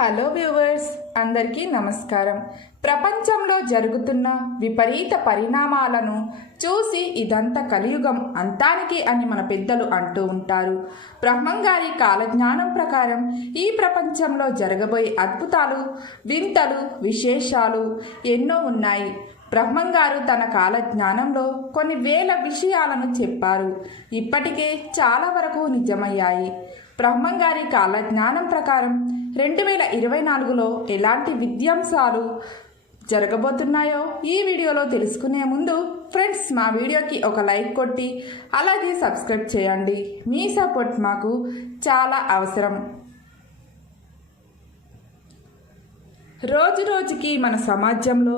Hello viewers అందరికీ నమస్కారం. ప్రపంచంలో జరుగుతున్న విపరీత పరిణామాలను చూసి ఇదంతా కలియుగం అంతానికి అని మన పెద్దలు అంటూ ఉంటారు. బ్రహ్మంగారి కాలజ్ఞానం ప్రకారం ఈ ప్రపంచంలో జరగబోయే అద్భుతాలు వింతలు విశేషాలు ఎన్నో ఉన్నాయి. బ్రహ్మంగారు తన కాల జ్ఞానంలో కొన్ని వేల విషయాలను చెప్పారు. ఇప్పటికే చాలా వరకు నిజమయ్యాయి. బ్రహ్మంగారి కాల జ్ఞానం ప్రకారం రెండు వేల ఇరవై నాలుగులో ఎలాంటి విద్యాంశాలు జరగబోతున్నాయో ఈ వీడియోలో తెలుసుకునే ముందు ఫ్రెండ్స్ మా వీడియోకి ఒక లైక్ కొట్టి అలాగే సబ్స్క్రైబ్ చేయండి. మీ సపోర్ట్ మాకు చాలా అవసరం. రోజు రోజుకి మన సమాజంలో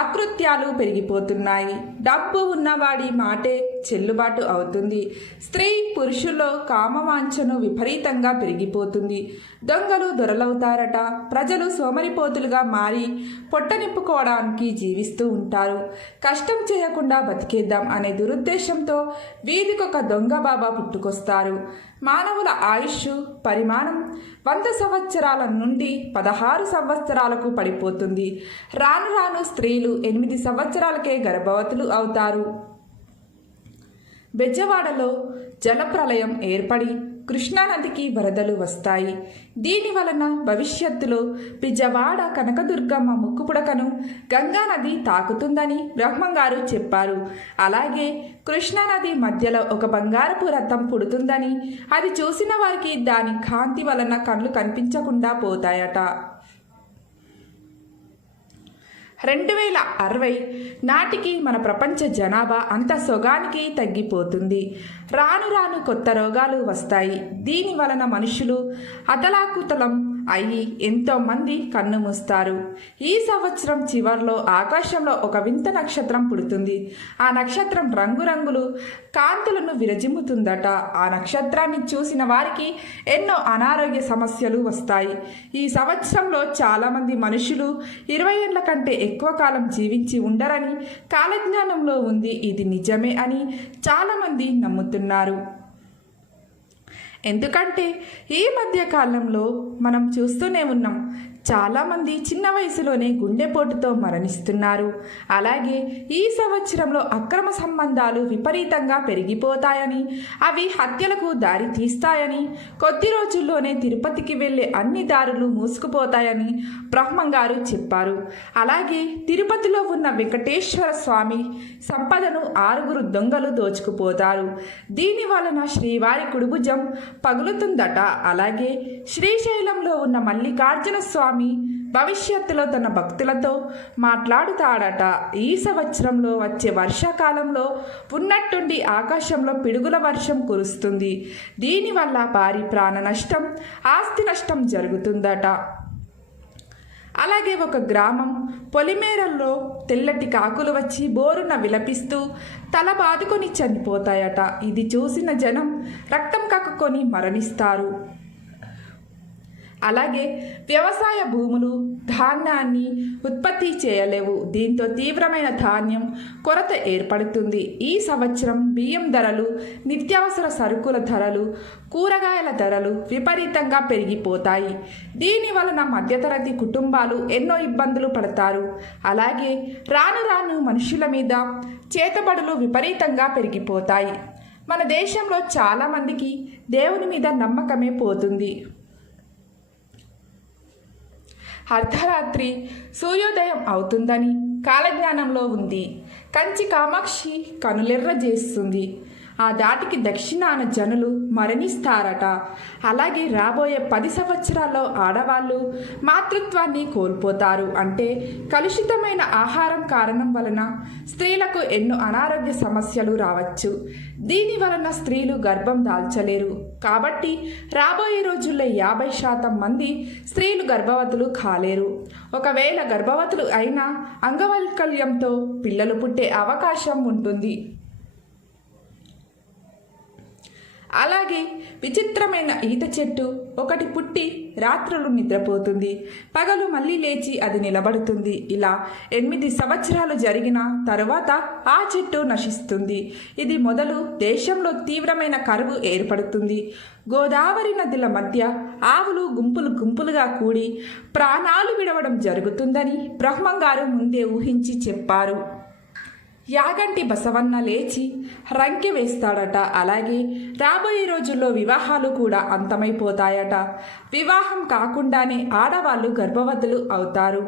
అకృత్యాలు పెరిగిపోతున్నాయి. డబ్బు ఉన్నవాడి మాటే చెల్లుబాటు అవుతుంది. స్త్రీ పురుషుల్లో కామవాంఛను విపరీతంగా పెరిగిపోతుంది. దొంగలు దొరలవుతారట. ప్రజలు సోమరిపోతులుగా మారి పొట్ట నింపుకోవడానికి జీవిస్తూ ఉంటారు. కష్టం చేయకుండా బతికేద్దాం అనే దురుద్దేశంతో వీధికొక దొంగ బాబా పుట్టుకొస్తారు. మానవుల ఆయుష్ పరిమాణం వంద సంవత్సరాల నుండి పదహారు సంవత్సరాలకు పడిపోతుంది. రాను రాను స్త్రీలు ఎనిమిది సంవత్సరాలకే గర్భవతులు అవుతారు. బెజ్జవాడలో జలప్రలయం ఏర్పడి కృష్ణానదికి వరదలు వస్తాయి. దీని వలన భవిష్యత్తులో బిజవాడ కనకదుర్గమ్మ ముక్కుపుడకను గంగానది తాకుతుందని బ్రహ్మంగారు చెప్పారు. అలాగే కృష్ణానది మధ్యలో ఒక బంగారపు రథం పుడుతుందని అది చూసిన వారికి దాని కాంతి వలన కళ్ళు కనిపించకుండా పోతాయట. రెండు వేల అరవై నాటికి మన ప్రపంచ జనాభా అంత సొగానికి తగ్గిపోతుంది. రాను రాను కొత్త రోగాలు వస్తాయి. దీని వలన మనుషులు అతలాకుతలం అయి ఎంతో మంది కన్ను మూస్తారు. ఈ సంవత్సరం చివర్లో ఆకాశంలో ఒక వింత నక్షత్రం పుడుతుంది. ఆ నక్షత్రం రంగురంగులు కాంతులను విరజిమ్ముతుందట. ఆ నక్షత్రాన్ని చూసిన వారికి ఎన్నో అనారోగ్య సమస్యలు వస్తాయి. ఈ సంవత్సరంలో చాలామంది మనుషులు ఇరవై ఏళ్ళ కంటే ఎక్కువ కాలం జీవించి ఉండరని కాలజ్ఞానంలో ఉంది. ఇది నిజమే అని చాలామంది నమ్ముతున్నారు. ఎందుకంటే ఈ మధ్య కాలంలో మనం చూస్తూనే ఉన్నాం చాలామంది చిన్న వయసులోనే గుండెపోటుతో మరణిస్తున్నారు. అలాగే ఈ సంవత్సరంలో అక్రమ సంబంధాలు విపరీతంగా పెరిగిపోతాయని అవి హత్యలకు దారి తీస్తాయని కొద్ది రోజుల్లోనే తిరుపతికి వెళ్ళే అన్ని దారులు మూసుకుపోతాయని బ్రహ్మంగారు చెప్పారు. అలాగే తిరుపతిలో ఉన్న వెంకటేశ్వర స్వామి సంపదను ఆరుగురు దొంగలు దోచుకుపోతారు. దీని వలన శ్రీవారి కుడుభుజం పగులుతుందట. అలాగే శ్రీశైలంలో ఉన్న మల్లికార్జున స్వామి భవిష్యత్తులో తన భక్తులతో మాట్లాడుతాడట. ఈ సంవత్సరంలో వచ్చే వర్షాకాలంలో ఉన్నట్టుండి ఆకాశంలో పిడుగుల వర్షం కురుస్తుంది. దీనివల్ల భారీ ప్రాణ నష్టం ఆస్తి నష్టం జరుగుతుందట. అలాగే ఒక గ్రామం పొలిమేరల్లో తెల్లటి కాకులు వచ్చి బోరున విలపిస్తూ తల బాదుకొని చనిపోతాయట. ఇది చూసిన జనం రక్తం కక్కుకొని మరణిస్తారు. అలాగే వ్యవసాయ భూములు ధాన్యాన్ని ఉత్పత్తి చేయలేవు. దీంతో తీవ్రమైన ధాన్యం కొరత ఏర్పడుతుంది. ఈ సంవత్సరం బియ్యం ధరలు నిత్యావసర సరుకుల ధరలు కూరగాయల ధరలు విపరీతంగా పెరిగిపోతాయి. దీని వలన మధ్యతరగతి కుటుంబాలు ఎన్నో ఇబ్బందులు పడతారు. అలాగే రాను రాను మనుషుల మీద చేతబడులు విపరీతంగా పెరిగిపోతాయి. మన దేశంలో చాలామందికి దేవుని మీద నమ్మకమే పోతుంది. అర్ధరాత్రి సూర్యోదయం అవుతుందని కాలజ్ఞానంలో ఉంది. కంచి కామాక్షి కనులెర్ర చేస్తుంది. ఆ దాటికి దక్షిణాన జనులు మరణిస్తారట. అలాగే రాబోయే పది సంవత్సరాల్లో ఆడవాళ్ళు మాతృత్వాన్ని కోల్పోతారు అంటే కలుషితమైన ఆహారం కారణం వలన స్త్రీలకు ఎన్నో అనారోగ్య సమస్యలు రావచ్చు. దీని వలన స్త్రీలు గర్భం దాల్చలేరు. కాబట్టి రాబోయే రోజుల్లో యాభై శాతం మంది స్త్రీలు గర్భవతులు కాలేరు. ఒకవేళ గర్భవతులు అయినా అంగవైకల్యంతో పిల్లలు పుట్టే అవకాశం ఉంటుంది. అలాగే విచిత్రమైన ఈత చెట్టు ఒకటి పుట్టి రాత్రులు నిద్రపోతుంది. పగలు మళ్ళీ లేచి అది నిలబడుతుంది. ఇలా ఎనిమిది సంవత్సరాలు జరిగిన తరువాత ఆ చెట్టు నశిస్తుంది. ఇది మొదలు దేశంలో తీవ్రమైన కరువు ఏర్పడుతుంది. గోదావరి నదుల మధ్య ఆవులు గుంపులు గుంపులుగా కూడి ప్రాణాలు విడవడం జరుగుతుందని బ్రహ్మంగారు ముందే ఊహించి చెప్పారు. యాగంటి బసవన్న లేచి రంకె వేస్తాడట. అలాగే రాబోయే రోజుల్లో వివాహాలు కూడా అంతమైపోతాయట. వివాహం కాకుండానే ఆడవాళ్ళు గర్భవతులు అవుతారు.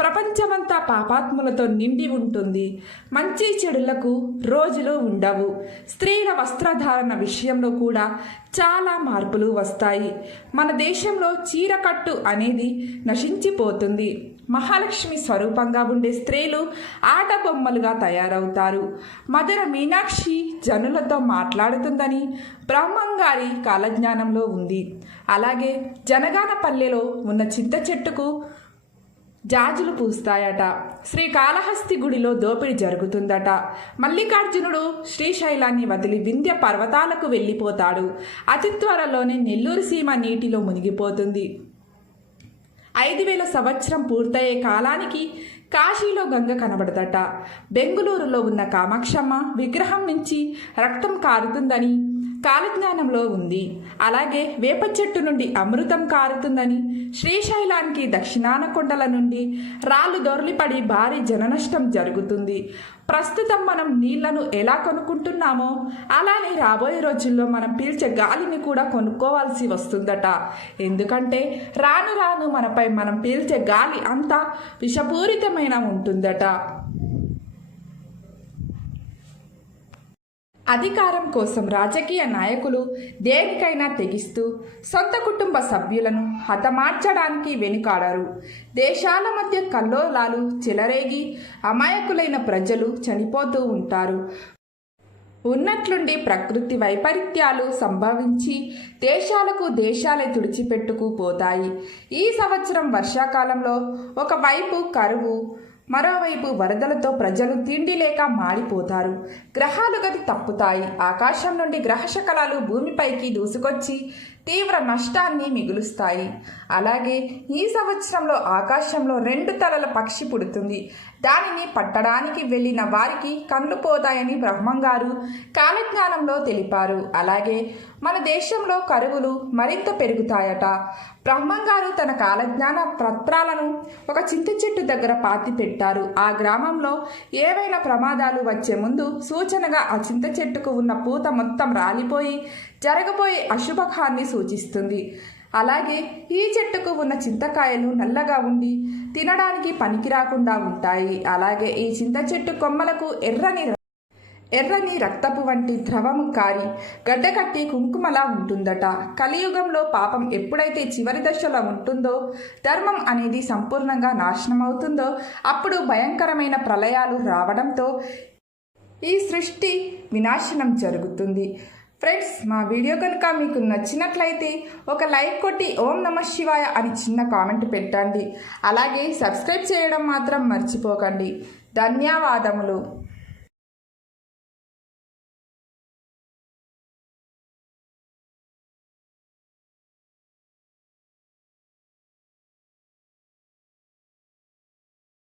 ప్రపంచమంతా పాపాత్ములతో నిండి ఉంటుంది. మంచి చెడులకు రోజులు ఉండవు. స్త్రీల వస్త్రధారణ విషయంలో కూడా చాలా మార్పులు వస్తాయి. మన దేశంలో చీరకట్టు అనేది నశించిపోతుంది. మహాలక్ష్మి స్వరూపంగా ఉండే స్త్రీలు ఆట బొమ్మలుగా తయారవుతారు. మధుర మీనాక్షి జనులతో మాట్లాడుతుందని బ్రహ్మంగారి కాలజ్ఞానంలో ఉంది. అలాగే జనగానపల్లెలో ఉన్న చింత చెట్టుకు జాజులు పూస్తాయట. శ్రీకాళహస్తి గుడిలో దోపిడీ జరుగుతుందట. మల్లికార్జునుడు శ్రీశైలాన్ని వదిలి వింధ్య పర్వతాలకు వెళ్ళిపోతాడు. అతి త్వరలోనే నెల్లూరు సీమ నీటిలో మునిగిపోతుంది. ఐదు వేల సంవత్సరం పూర్తయ్యే కాలానికి కాశీలో గంగ కనబడదట. బెంగుళూరులో ఉన్న కామాక్షమ్మ విగ్రహం నుంచి రక్తం కారుతుందని కాలజ్ఞానంలో ఉంది. అలాగే వేప చెట్టు నుండి అమృతం కారుతుందని శ్రీశైలానికి దక్షిణాన కొండల నుండి రాళ్ళు దొరలిపడి భారీ జననష్టం జరుగుతుంది. ప్రస్తుతం మనం నీళ్ళను ఎలా కొనుక్కుంటున్నామో అలానే రాబోయే రోజుల్లో మనం పీల్చే గాలిని కూడా కొనుక్కోవాల్సి వస్తుందట. ఎందుకంటే రాను రాను మనపై మనం పీల్చే గాలి అంతా విషపూరితమైన ఉంటుందట. అధికారం కోసం రాజకీయ నాయకులు దేనికైనా తెగిస్తూ సొంత కుటుంబ సభ్యులను హతమార్చడానికి వెనుకాడారు. దేశాల మధ్య కల్లోలాలు చెలరేగి అమాయకులైన ప్రజలు చనిపోతూ ఉంటారు. ఉన్నట్లుండి ప్రకృతి వైపరీత్యాలు సంభవించి దేశాలకు దేశాలే తుడిచిపెట్టుకుపోతాయి ఈ సంవత్సరం వర్షాకాలంలో ఒకవైపు కరువు మరోవైపు వరదలతో ప్రజలు తిండి లేక మాడిపోతారు గ్రహాలు గది తప్పుతాయి. ఆకాశం నుండి గ్రహశకలాలు భూమిపైకి దూసుకొచ్చి తీవ్ర నష్టాన్ని మిగులుస్తాయి. అలాగే ఈ సంవత్సరంలో ఆకాశంలో రెండు తలల పక్షి పుడుతుంది. దానిని పట్టడానికి వెళ్ళిన వారికి కళ్ళు పోతాయని బ్రహ్మంగారు కాలజ్ఞానంలో తెలిపారు. అలాగే మన దేశంలో కరువులు మరింత పెరుగుతాయట. బ్రహ్మంగారు తన కాలజ్ఞాన పత్రాలను ఒక చింత చెట్టు దగ్గర పాతి పెట్టారు. ఆ గ్రామంలో ఏవైనా ప్రమాదాలు వచ్చే ముందు సూచనగా ఆ చింత చెట్టుకు ఉన్న పూత మొత్తం రాలిపోయి జరగబోయే అశుభకాన్ని సూచిస్తుంది. అలాగే ఈ చెట్టుకు ఉన్న చింతకాయలు నల్లగా ఉండి తినడానికి పనికిరాకుండా ఉంటాయి. అలాగే ఈ చింత చెట్టు కొమ్మలకు ఎర్రని ఎర్రని రక్తపు వంటి ద్రవము కారి గడ్డకట్టి కుంకుమలా ఉంటుందట. కలియుగంలో పాపం ఎప్పుడైతే చివరి దశలో ఉంటుందో ధర్మం అనేది సంపూర్ణంగా నాశనమవుతుందో అప్పుడు భయంకరమైన ప్రళయాలు రావడంతో ఈ సృష్టి వినాశనం జరుగుతుంది. ఫ్రెండ్స్ మా వీడియో కనుక మీకు నచ్చినట్లయితే ఒక లైక్ కొట్టి ఓం నమ శివాయ అని చిన్న కామెంట్ పెట్టండి. అలాగే సబ్స్క్రైబ్ చేయడం మాత్రం మర్చిపోకండి. ధన్యవాదములు.